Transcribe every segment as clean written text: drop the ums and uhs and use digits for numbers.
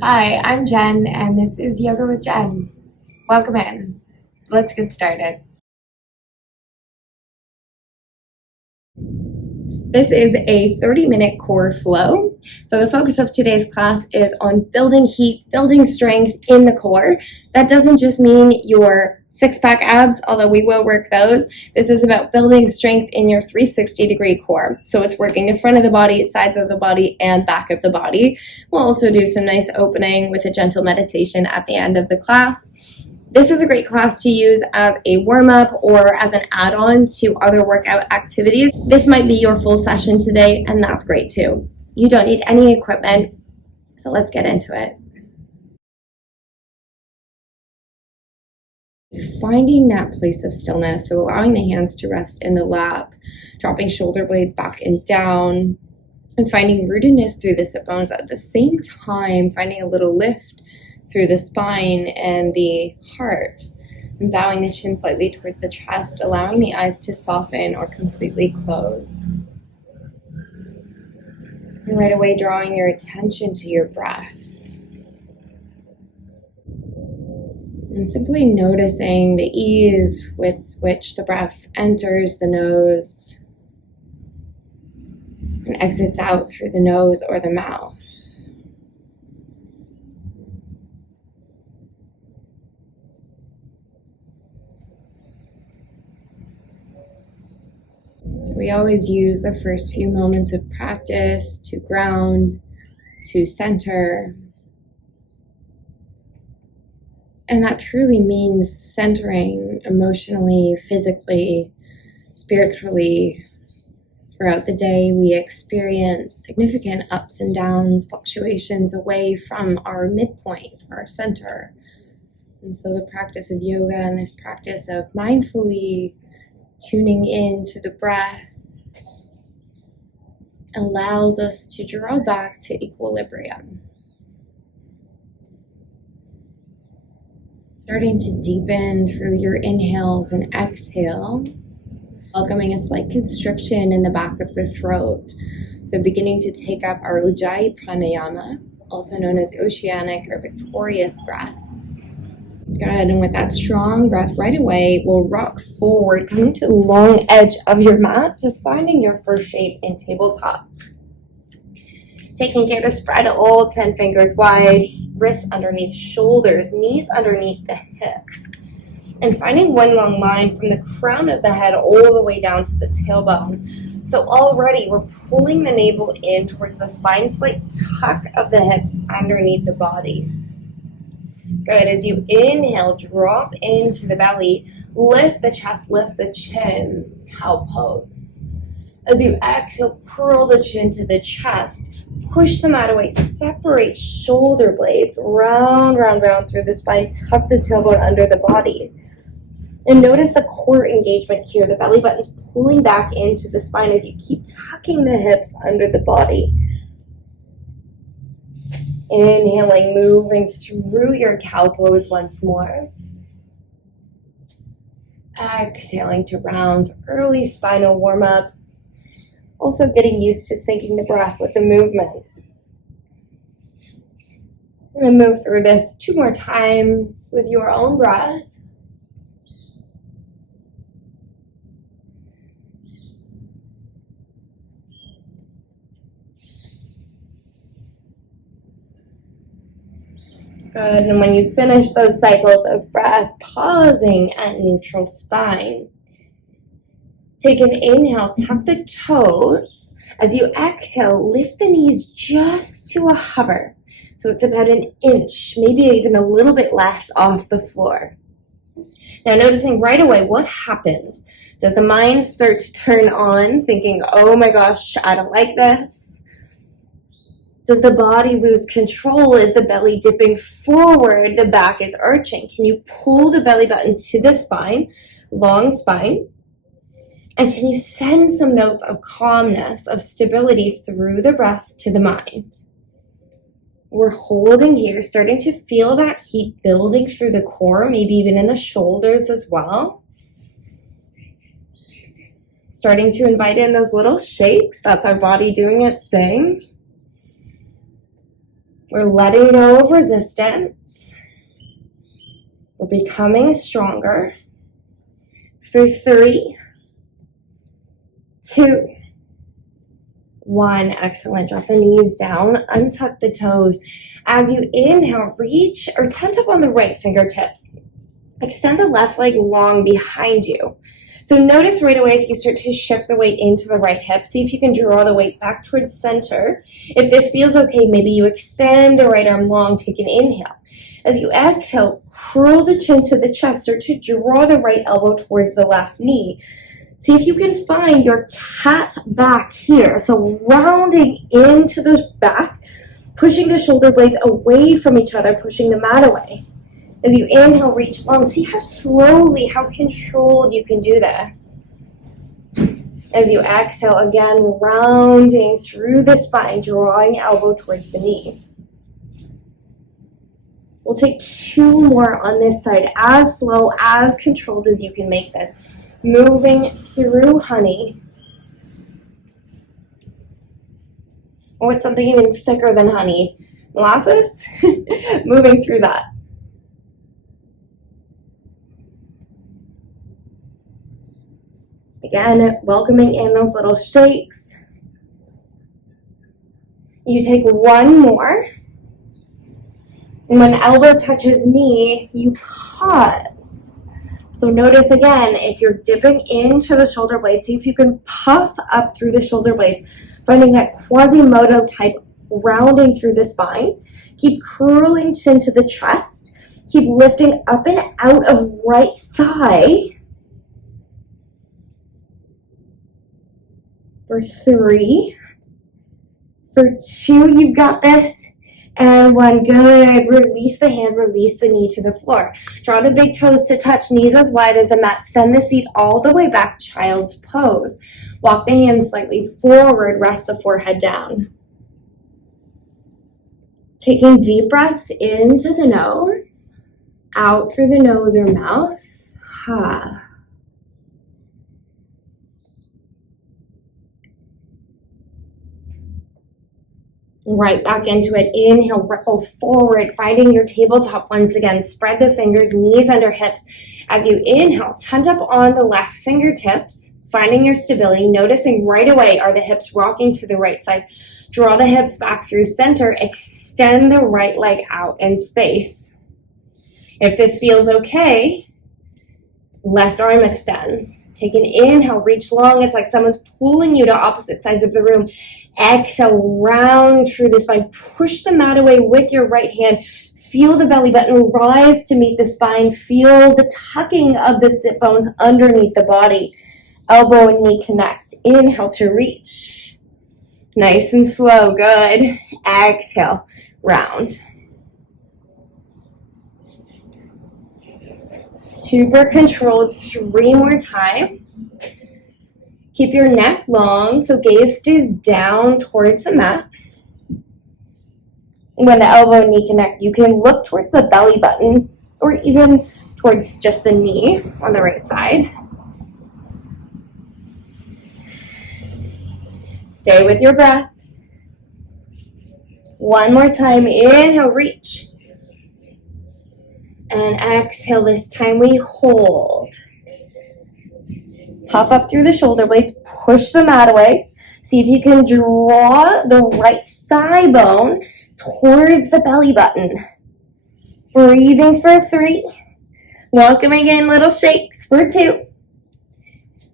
Hi, I'm Jen, and this is Yoga with Jen. Welcome in. Let's get started. This is a 30-minute core flow. So the focus of today's class is on building heat, building strength in the core. That doesn't just mean your six-pack abs, although we will work those. This is about building strength in your 360-degree core. So it's working the front of the body, sides of the body, and back of the body. We'll also do some nice opening with a gentle meditation at the end of the class. This is a great class to use as a warm-up or as an add-on to other workout activities. This might be your full session today, and that's great too. You don't need any equipment, so let's get into it. Finding that place of stillness, so allowing the hands to rest in the lap, dropping shoulder blades back and down, and finding rootedness through the sit bones at the same time, finding a little lift through the spine and the heart, and bowing the chin slightly towards the chest, allowing the eyes to soften or completely close. And right away, drawing your attention to your breath. And simply noticing the ease with which the breath enters the nose and exits out through the nose or the mouth. So we always use the first few moments of practice to ground, to center. And that truly means centering emotionally, physically, spiritually. Throughout the day, we experience significant ups and downs, fluctuations away from our midpoint, our center. And so the practice of yoga and this practice of mindfully tuning in to the breath allows us to draw back to equilibrium. Starting to deepen through your inhales and exhales, welcoming a slight constriction in the back of the throat. So beginning to take up our Ujjayi pranayama, also known as oceanic or victorious breath. Good, and with that strong breath right away, we'll rock forward, coming to the long edge of your mat, so finding your first shape in tabletop. Taking care to spread all 10 fingers wide, wrists underneath shoulders, knees underneath the hips. And finding one long line from the crown of the head all the way down to the tailbone. So already we're pulling the navel in towards the spine, slight tuck of the hips underneath the body. Good, as you inhale, drop into the belly, lift the chest, lift the chin, cow pose. As you exhale, curl the chin to the chest, push the mat away, separate shoulder blades, round through the spine, tuck the tailbone under the body. And notice the core engagement here, the belly button's pulling back into the spine as you keep tucking the hips under the body. Inhaling, moving through your cow pose once more. Exhaling to rounds, early spinal warm-up. Also getting used to syncing the breath with the movement. And then move through this 2 more times with your own breath. Good, and when you finish those cycles of breath, pausing at neutral spine. Take an inhale, tuck the toes. As you exhale, lift the knees just to a hover. So it's about an inch, maybe even a little bit less off the floor. Now noticing right away what happens. Does the mind start to turn on, thinking, oh my gosh, I don't like this? Does the body lose control? Is the belly dipping forward? The back is arching. Can you pull the belly button to the spine, long spine? And can you send some notes of calmness, of stability through the breath to the mind? We're holding here, starting to feel that heat building through the core, maybe even in the shoulders as well. Starting to invite in those little shakes. That's our body doing its thing. We're letting go of resistance. We're becoming stronger. For 3, 2, 1. Excellent. Drop the knees down. Untuck the toes. As you inhale, reach or tent up on the right fingertips. Extend the left leg long behind you. So notice right away if you start to shift the weight into the right hip. See if you can draw the weight back towards center. If this feels okay, maybe you extend the right arm long. Take an inhale. As you exhale, curl the chin to the chest. Start to draw the right elbow towards the left knee. See if you can find your cat back here. So rounding into the back, pushing the shoulder blades away from each other, pushing the mat away. As you inhale, reach long. See how slowly, how controlled you can do this. As you exhale, again, rounding through the spine, drawing elbow towards the knee. We'll take 2 more on this side, as slow, as controlled as you can make this. Moving through honey. Or what's something even thicker than honey? Molasses? Moving through that. Again, welcoming in those little shakes. You take 1 more. And when elbow touches knee, you pause. So notice again, if you're dipping into the shoulder blades, see if you can puff up through the shoulder blades, finding that Quasimodo type rounding through the spine. Keep curling chin to the chest. Keep lifting up and out of right thigh. For 3, for 2, you've got this, and 1, good. Release the hand, release the knee to the floor. Draw the big toes to touch, knees as wide as the mat. Send the seat all the way back, child's pose. Walk the hands slightly forward, rest the forehead down. Taking deep breaths into the nose, out through the nose or mouth. Ha. Right back into it. Inhale, ripple forward, finding your tabletop once again. Spread the fingers, knees under hips. As you inhale, tent up on the left fingertips, finding your stability, noticing right away, are the hips rocking to the right side? Draw the hips back through center. Extend the right leg out in space. If this feels okay, left arm extends. Take an inhale, reach long. It's like someone's pulling you to opposite sides of the room. Exhale, round through the spine. Push the mat away with your right hand. Feel the belly button rise to meet the spine. Feel the tucking of the sit bones underneath the body. Elbow and knee connect. Inhale to reach. Nice and slow, good. Exhale, round. Super controlled, 3 more times. Keep your neck long, so gaze stays down towards the mat. When the elbow and knee connect, you can look towards the belly button or even towards just the knee on the right side. Stay with your breath. 1 more time, inhale, reach. And exhale, this time we hold. Puff up through the shoulder blades, push the mat away. See if you can draw the right thigh bone towards the belly button. Breathing for 3. Welcoming in little shakes for 2.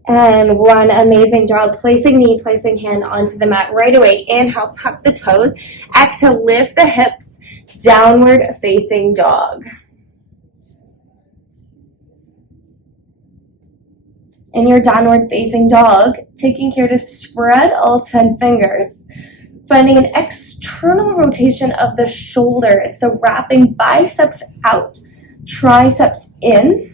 And 1, amazing job. Placing knee, placing hand onto the mat right away. Inhale, tuck the toes. Exhale, lift the hips, downward facing dog. In your downward facing dog, taking care to spread all 10 fingers, finding an external rotation of the shoulders. So wrapping biceps out, triceps in.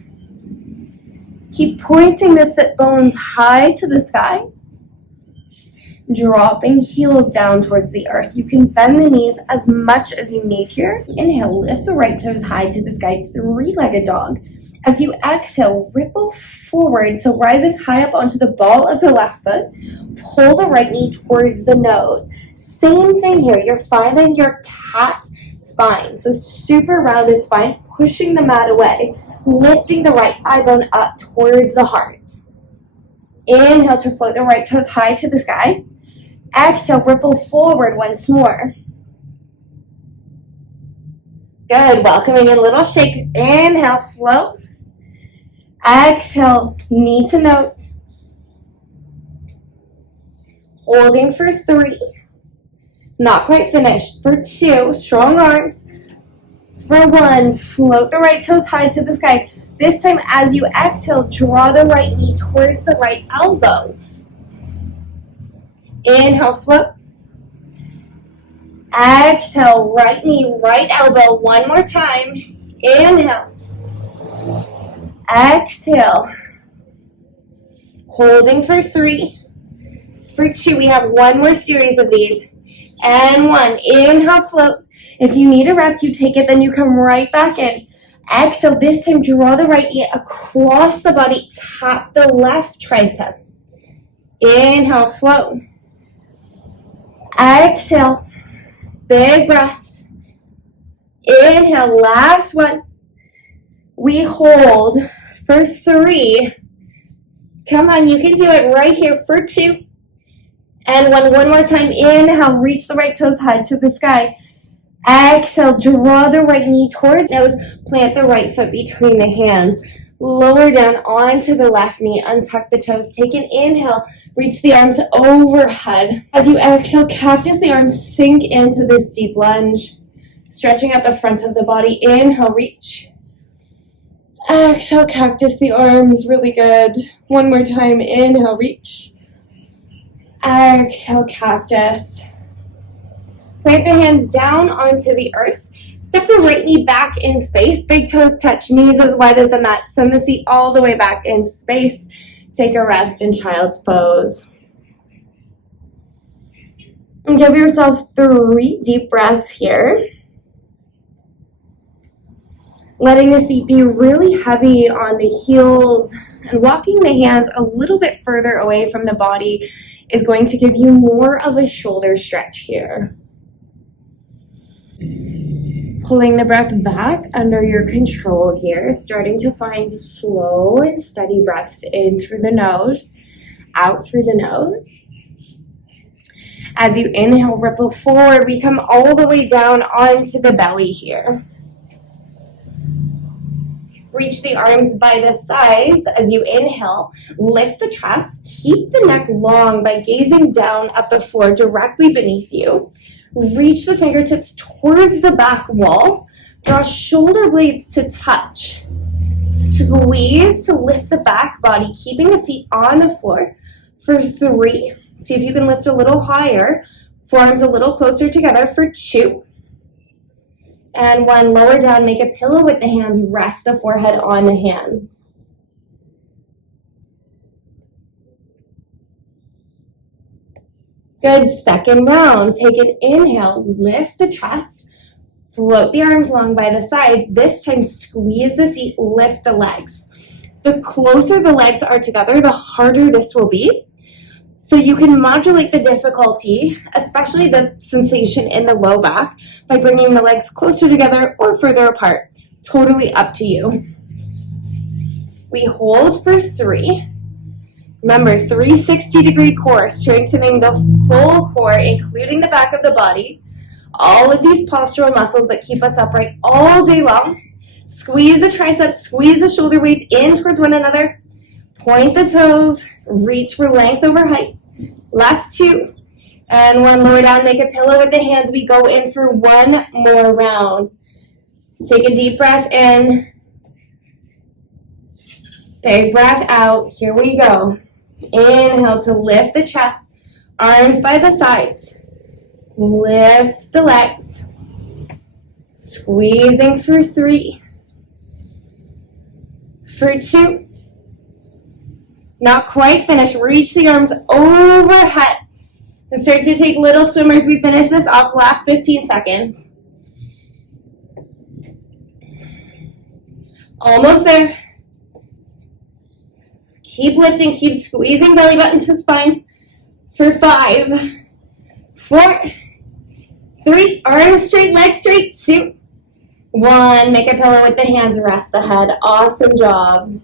Keep pointing the sit bones high to the sky. Dropping heels down towards the earth. You can bend the knees as much as you need here. Inhale, lift the right toes high to the sky, 3-legged dog. As you exhale, ripple forward, so rising high up onto the ball of the left foot. Pull the right knee towards the nose. Same thing here. You're finding your cat spine, so super rounded spine, pushing the mat away, lifting the right thigh bone up towards the heart. Inhale to float the right toes high to the sky. Exhale, ripple forward once more. Good. Welcoming in little shakes. Inhale, float. Exhale, knee to nose. Holding for 3. Not quite finished. For 2, strong arms. For 1, float the right toes high to the sky. This time, as you exhale, draw the right knee towards the right elbow. Inhale, float. Exhale, right knee, right elbow. One more time. Inhale. Exhale. Holding for 3. For 2, we have one more series of these. And 1. Inhale, float. If you need a rest, you take it, then you come right back in. Exhale, this time draw the right knee across the body. Tap the left tricep. Inhale, float. Exhale. Big breaths. Inhale, last one. We hold for 3. Come on, you can do it right here for 2. And one more time. Inhale, reach the right toes high to the sky. Exhale, draw the right knee toward the nose. Plant the right foot between the hands. Lower down onto the left knee. Untuck the toes. Take an inhale. Reach the arms overhead. As you exhale, cactus the arms, sink into this deep lunge. Stretching out the front of the body. Inhale, reach. Exhale, cactus the arms. Really good. One more time. Inhale, reach. Exhale, cactus. Plant the hands down onto the earth. Step the right knee back in space. Big toes touch, knees as wide as the mat. Send the seat all the way back in space. Take a rest in child's pose. And give yourself 3 deep breaths here. Letting the seat be really heavy on the heels and walking the hands a little bit further away from the body is going to give you more of a shoulder stretch here. Pulling the breath back under your control here, starting to find slow and steady breaths in through the nose, out through the nose. As you inhale, ripple forward, we come all the way down onto the belly here. Reach the arms by the sides as you inhale. Lift the chest. Keep the neck long by gazing down at the floor directly beneath you. Reach the fingertips towards the back wall. Draw shoulder blades to touch. Squeeze to lift the back body, keeping the feet on the floor for 3. See if you can lift a little higher. Forearms a little closer together for 2. And 1, lower down, make a pillow with the hands, rest the forehead on the hands. Good, second round. Take an inhale, lift the chest, float the arms long by the sides. This time, squeeze the seat, lift the legs. The closer the legs are together, the harder this will be. So you can modulate the difficulty, especially the sensation in the low back, by bringing the legs closer together or further apart. Totally up to you. We hold for 3. Remember, 360-degree core, strengthening the full core, including the back of the body. All of these postural muscles that keep us upright all day long. Squeeze the triceps, squeeze the shoulder blades in towards one another. Point the toes, reach for length over height. Last 2. And 1, lower down, make a pillow with the hands. We go in for 1 more round. Take a deep breath in. Big breath out. Here we go. Inhale to lift the chest. Arms by the sides. Lift the legs. Squeezing for 3. For 2. Not quite finished. Reach the arms overhead. And start to take little swimmers. We finish this off last 15 seconds. Almost there. Keep lifting, keep squeezing belly button to spine for 5, 4, 3, arms straight, legs straight, 2, 1. Make a pillow with the hands, rest the head. Awesome job.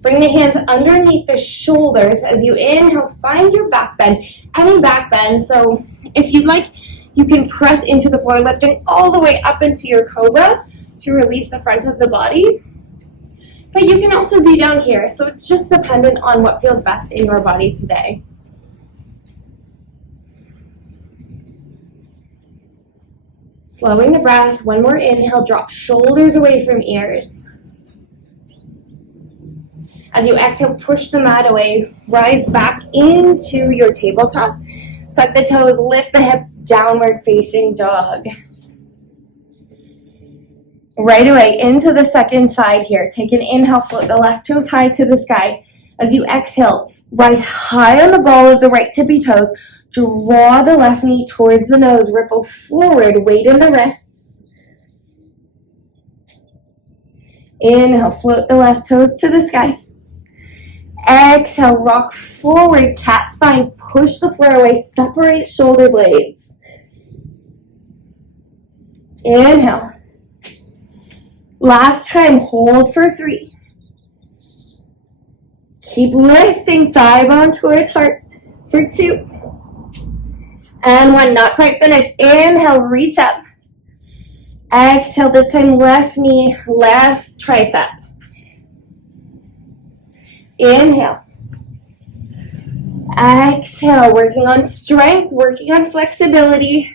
Bring the hands underneath the shoulders as you inhale. Find your back bend, any back bend. So if you'd like, you can press into the floor, lifting all the way up into your cobra to release the front of the body. But you can also be down here. So it's just dependent on what feels best in your body today. Slowing the breath. One more inhale. Drop shoulders away from ears. As you exhale, push the mat away. Rise back into your tabletop. Tuck the toes, lift the hips, downward facing dog. Right away into the second side here. Take an inhale, float the left toes high to the sky. As you exhale, rise high on the ball of the right tippy toes. Draw the left knee towards the nose. Ripple forward, weight in the wrists. Inhale, float the left toes to the sky. Exhale, rock forward, cat spine, push the floor away, separate shoulder blades. Inhale. Last time, hold for 3. Keep lifting, thigh bone towards heart for 2. And 1, not quite finished. Inhale, reach up. Exhale, this time left knee, left tricep. Inhale. Exhale, working on strength, working on flexibility,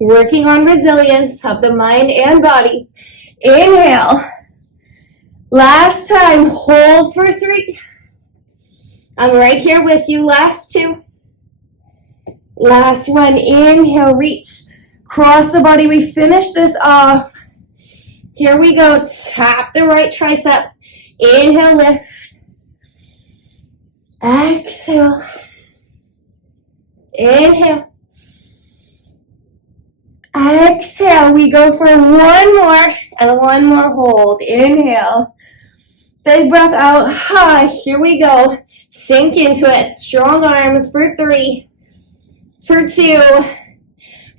working on resilience of the mind and body. Inhale. Last time, hold for 3. I'm right here with you. Last 2. Last 1. Inhale, reach. Cross the body. We finish this off. Here we go. Tap the right tricep. Inhale, lift. Exhale. Inhale. Exhale. We go for 1 more and 1 more hold. Inhale. Big breath out. High. Here we go. Sink into it. Strong arms for 3, for 2,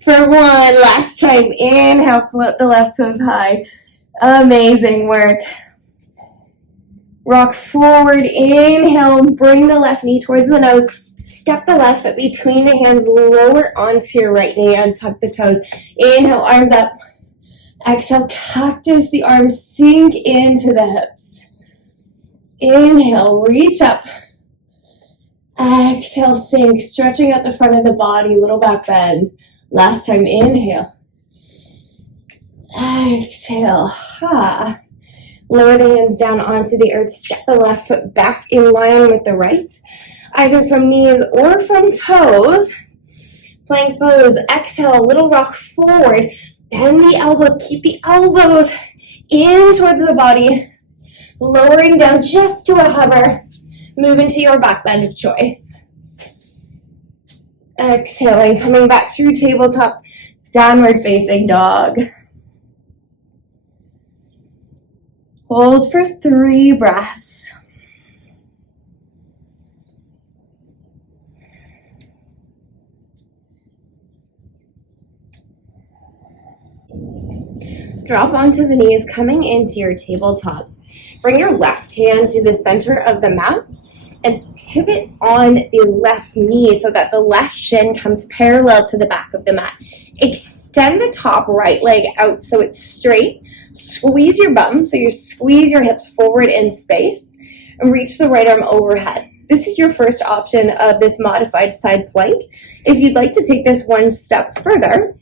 for 1. Last time. Inhale. Float the left toes high. Amazing work. Rock forward, inhale, bring the left knee towards the nose. Step the left foot between the hands, lower onto your right knee and tuck the toes. Inhale, arms up. Exhale, cactus the arms, sink into the hips. Inhale, reach up. Exhale, sink, stretching out the front of the body, little back bend. Last time, inhale. Exhale, ha. Lower the hands down onto the earth. Step the left foot back in line with the right, either from knees or from toes. Plank pose. Exhale, little rock forward. Bend the elbows. Keep the elbows in towards the body. Lowering down just to a hover. Move into your back bend of choice. Exhaling, coming back through tabletop. Downward facing dog. Hold for 3 breaths. Drop onto the knees, coming into your tabletop. Bring your left hand to the center of the mat and pivot on the left knee so that the left shin comes parallel to the back of the mat. Extend the top right leg out so it's straight. Squeeze your bum, so you squeeze your hips forward in space, and reach the right arm overhead. This is your first option of this modified side plank. If you'd like to take this one step further,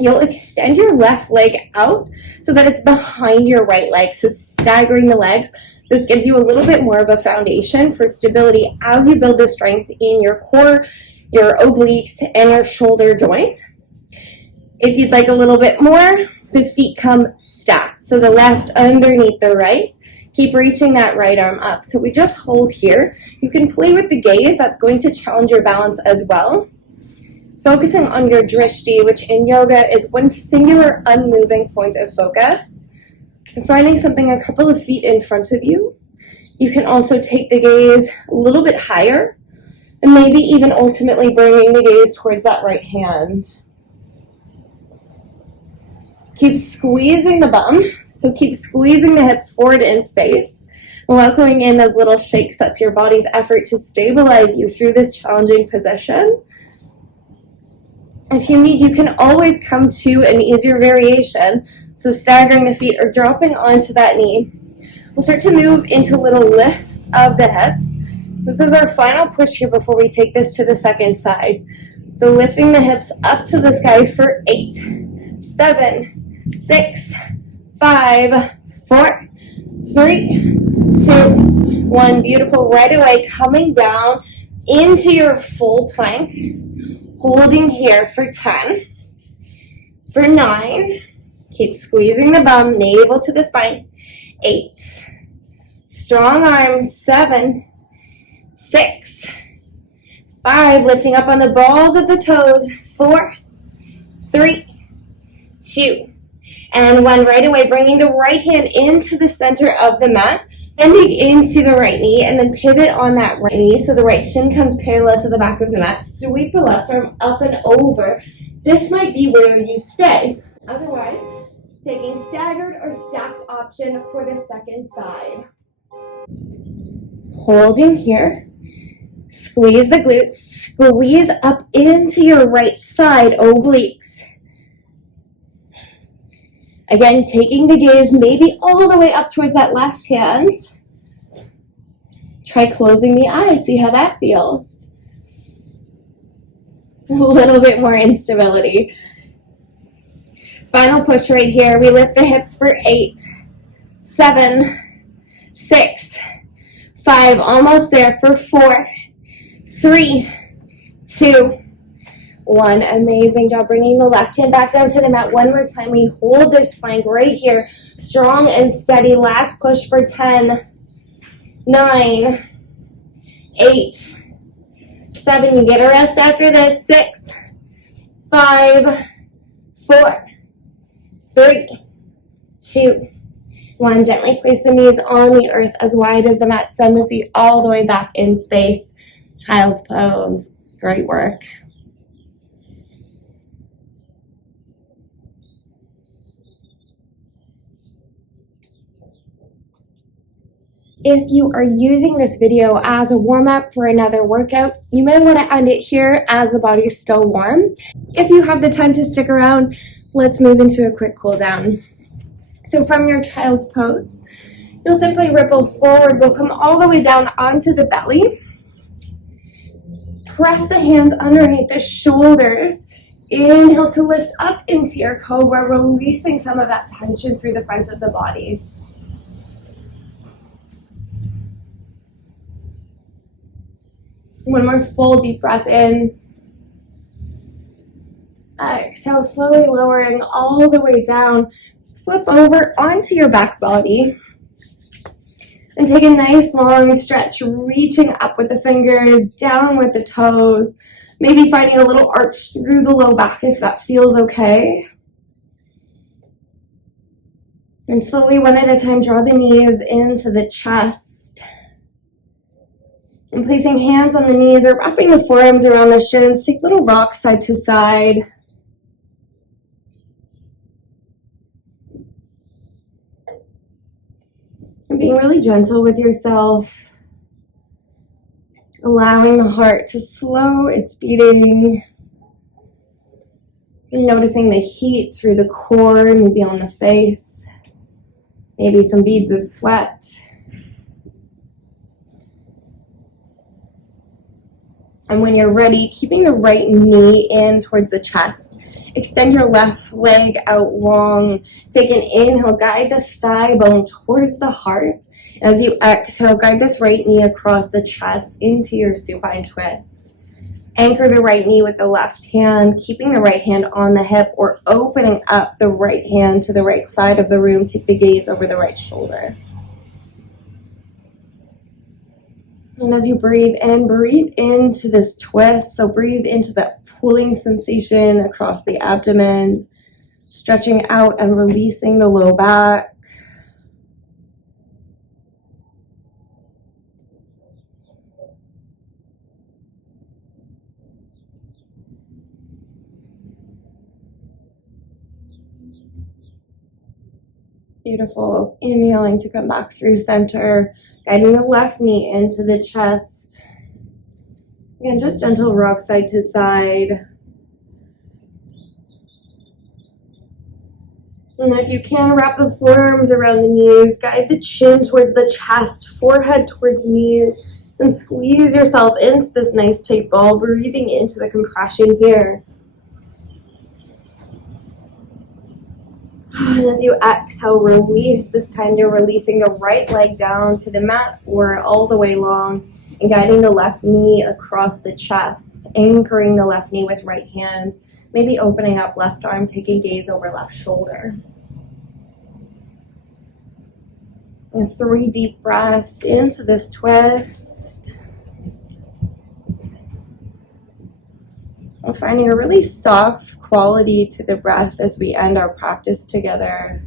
you'll extend your left leg out so that it's behind your right leg, so staggering the legs. This gives you a little bit more of a foundation for stability as you build the strength in your core, your obliques, and your shoulder joint. If you'd like a little bit more, the feet come stacked. So the left underneath the right. Keep reaching that right arm up. So we just hold here. You can play with the gaze. That's going to challenge your balance as well. Focusing on your drishti, which in yoga is one singular unmoving point of focus. So finding something a couple of feet in front of you. You can also take the gaze a little bit higher and maybe even ultimately bringing the gaze towards that right hand. Keep squeezing the bum. So keep squeezing the hips forward in space. Welcoming in those little shakes. That's your body's effort to stabilize you through this challenging position. If you need, you can always come to an easier variation. So staggering the feet or dropping onto that knee. We'll start to move into little lifts of the hips. This is our final push here before we take this to the second side. So lifting the hips up to the sky for 8, 7, 6, 5, 4, 3, 2, 1. Beautiful. Right away, coming down into your full plank. Holding here for 10, for 9. Keep squeezing the bum, navel to the spine. 8. Strong arms. 7, 6, 5. Lifting up on the balls of the toes. 4, 3, 2, and 1. Right away, bringing the right hand into the center of the mat. Bending into the right knee and then pivot on that right knee so the right shin comes parallel to the back of the mat. Sweep the left arm up and over. This might be where you stay. Otherwise, taking staggered or stacked option for the second side. Holding here. Squeeze the glutes. Squeeze up into your right side obliques. Again, taking the gaze maybe all the way up towards that left hand. Try closing the eyes, see how that feels. A little bit more instability. Final push right here. We lift the hips for 8, 7, 6, 5, almost there for 4, 3, 2, 1. Amazing job. Bringing the left hand back down to the mat one more time. We hold this plank right here. Strong and steady. Last push for 10, 9, 8, 7. You get a rest after this. 6, 5, 4, 3, 2, 1. Gently place the knees on the earth as wide as the mat. Send the seat all the way back in space. Child's pose. Great work. If you are using this video as a warm-up for another workout, you may want to end it here as the body is still warm. If you have the time to stick around, let's move into a quick cool down. So from your child's pose, you'll simply ripple forward. We'll come all the way down onto the belly. Press the hands underneath the shoulders. Inhale to lift up into your cobra, releasing some of that tension through the front of the body. One more full deep breath in. Exhale, slowly lowering all the way down. Flip over onto your back body. And take a nice long stretch, reaching up with the fingers, down with the toes. Maybe finding a little arch through the low back if that feels okay. And slowly, one at a time, draw the knees into the chest. And placing hands on the knees or wrapping the forearms around the shins. Take little rocks side to side. And being really gentle with yourself. Allowing the heart to slow its beating. And noticing the heat through the core, maybe on the face. Maybe some beads of sweat. And when you're ready, keeping the right knee in towards the chest. Extend your left leg out long. Take an inhale, guide the thigh bone towards the heart. As you exhale, guide this right knee across the chest into your supine twist. Anchor the right knee with the left hand, keeping the right hand on the hip or opening up the right hand to the right side of the room. Take the gaze over the right shoulder. And as you breathe into this twist. So breathe into that pulling sensation across the abdomen, stretching out and releasing the low back. Beautiful. Inhaling to come back through center, guiding the left knee into the chest. And just gentle rock side to side. And if you can, wrap the forearms around the knees, guide the chin towards the chest, forehead towards knees, and squeeze yourself into this nice tight ball, breathing into the compression here. And as you exhale, release. This time you're releasing the right leg down to the mat or all the way long and guiding the left knee across the chest, anchoring the left knee with right hand, maybe opening up left arm, taking gaze over left shoulder. And 3 deep breaths into this twist. And finding a really soft quality to the breath as we end our practice together.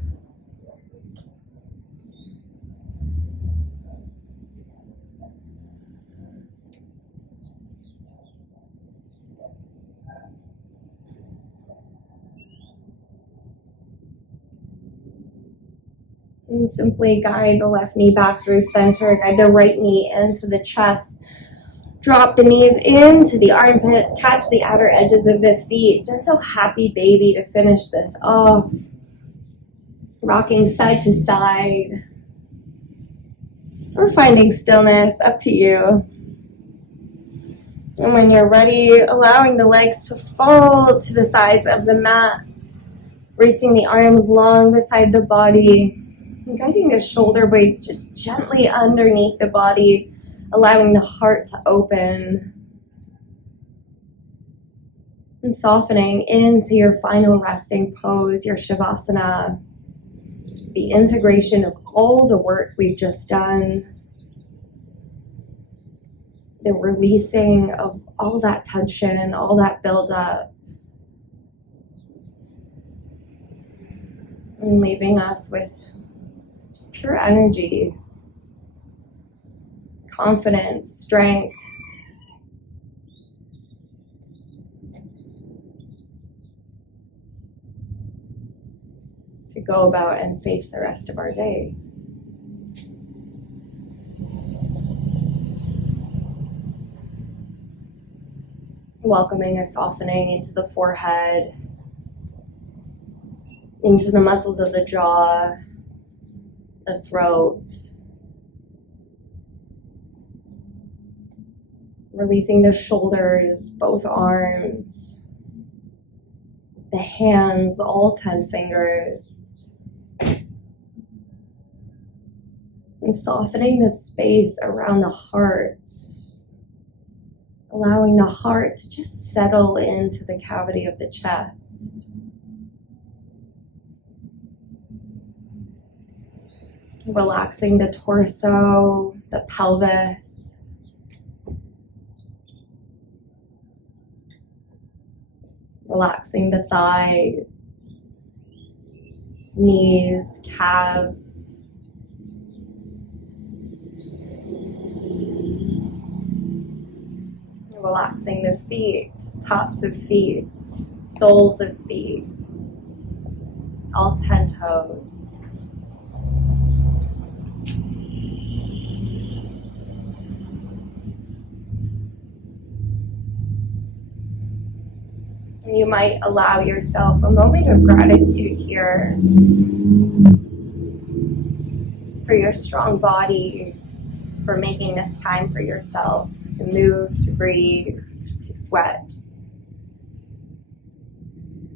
And simply guide the left knee back through center, guide the right knee into the chest. Drop the knees into the armpits, catch the outer edges of the feet. Gentle happy baby to finish this off. Rocking side to side. Or finding stillness, up to you. And when you're ready, allowing the legs to fall to the sides of the mat. Reaching the arms long beside the body. And guiding the shoulder blades just gently underneath the body. Allowing the heart to open and softening into your final resting pose, your Savasana, the integration of all the work we've just done, the releasing of all that tension, all that buildup, and leaving us with just pure energy. Confidence, strength, to go about and face the rest of our day. Welcoming a softening into the forehead, into the muscles of the jaw, the throat. Releasing the shoulders, both arms, the hands, all 10 fingers. And softening the space around the heart. Allowing the heart to just settle into the cavity of the chest. Relaxing the torso, the pelvis. Relaxing the thighs, knees, calves. Relaxing the feet, tops of feet, soles of feet, all 10 toes. And you might allow yourself a moment of gratitude here for your strong body, for making this time for yourself to move, to breathe, to sweat,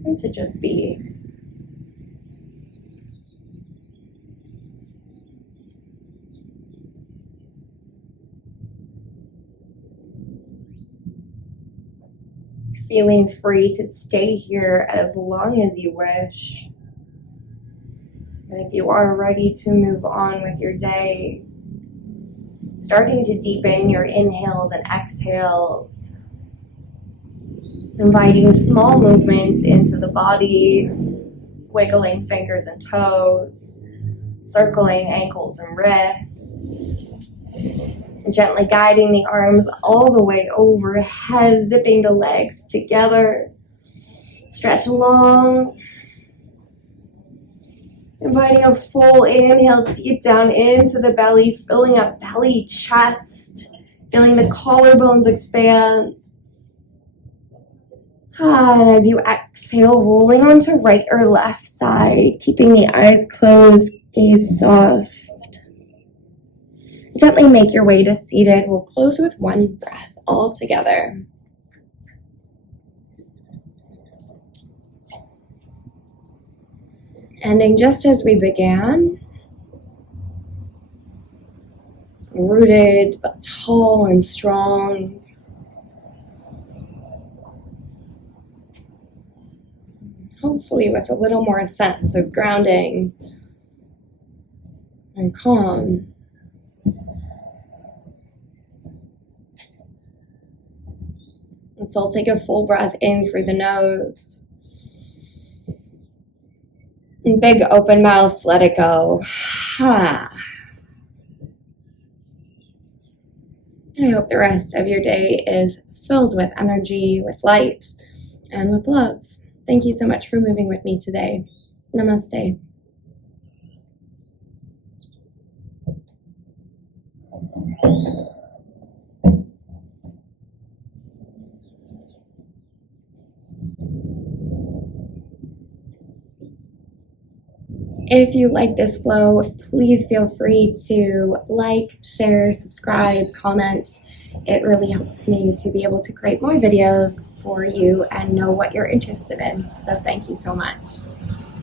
and to just be. Feeling free to stay here as long as you wish. And if you are ready to move on with your day, starting to deepen your inhales and exhales, inviting small movements into the body, wiggling fingers and toes, circling ankles and wrists, and gently guiding the arms all the way overhead, zipping the legs together. Stretch long Inviting a full inhale deep down into the belly, filling up belly, chest, feeling the collarbones expand. And as you exhale, rolling onto right or left side, keeping the eyes closed, gaze soft. Gently make your way to seated. We'll close with one breath all together. Ending just as we began. Rooted but tall and strong. Hopefully with a little more sense of grounding and calm. Let's all take a full breath in through the nose. And big open mouth, let it go. I hope the rest of your day is filled with energy, with light, and with love. Thank you so much for moving with me today. Namaste. If you like this flow, please feel free to like, share, subscribe, comment. It really helps me to be able to create more videos for you and know what you're interested in. So thank you so much.